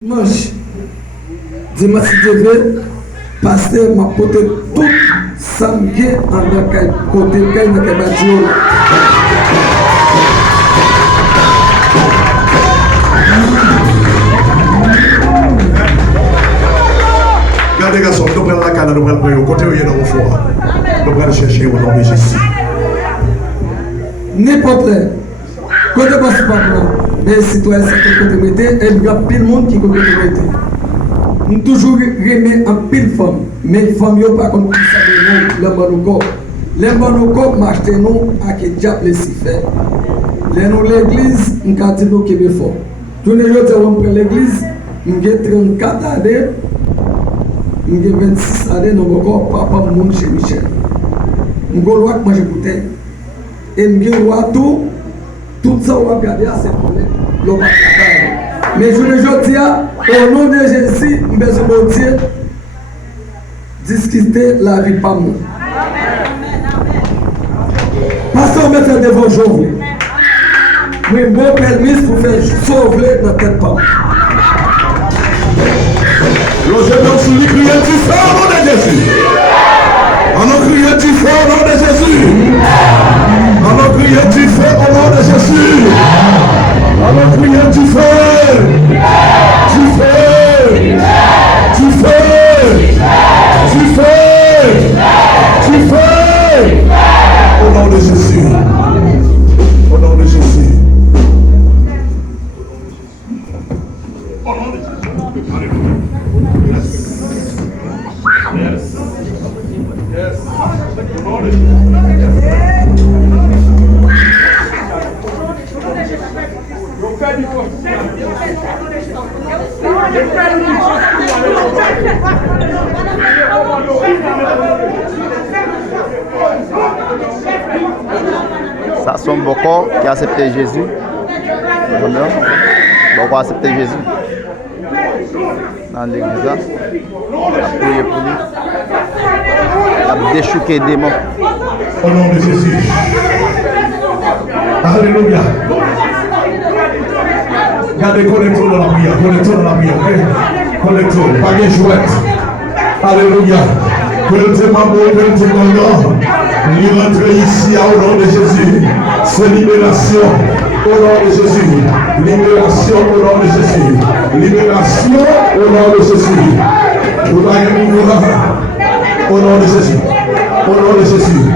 Dimanche, dimanche TV, pasteur m'a porté tout samedi en côté de Kaibadjo. Regardez, garçon, nous prenons la canne, nous prenons le côté où il y a dans foi. Nous prenons chercher au nom de Jésus. N'importe où, côté passe pas mais citoyens, c'est côté mété, et il y a pile monde qui côté mété. Nous toujours remet en pile femme, mais les femmes n'ont pas comme ça de nous, les manouko. Les manouko m'achètent nous à qui diable les si fait. Les nous l'église, nous avons dit nous qui est fort. Tous les jours, on prend l'église, nous avons 34 années. Nous avons 26 années, nous avons papa mon chez Michel. Nous avons le droit de manger bouteille. Et nous avons le droit tout ça, on va regarder à ces problèmes. Mais je le dis, au nom de Jésus, nous avons besoin de discuter la vie par nous. Parce qu'on me fait devant jour. Mais bon permis pour faire sauver notre tête par. L'Océan sous les crières du feu au nom de Jésus. On a crié du feu au nom de Jésus. On a crié du feu au nom de Jésus. On a crié du feu. Du feu. Du feu. Du feu. Du feu. Au nom de Jésus. Au nom de Jésus. Au nom de Jésus. Alléluia. Yes. Yes. Au nom de Ça sont beaucoup qui a accepté Jésus. Beaucoup a accepté Jésus. Dans l'église, on a prié pour lui. On a déchouqué des démons. Au nom de Jésus. Alléluia. Gardez, connectons dans la prière. Connectons dans la prière. Connectons. Pas de jouette. Alléluia. Connectez ma boue, connectez mon nom. Il rentre ici au nom de Jésus. C'est libération. Au nom de Jésus. Libération au nom de Jésus. Libération au nom de Jésus. Au nom de Jésus. Au nom de Jésus.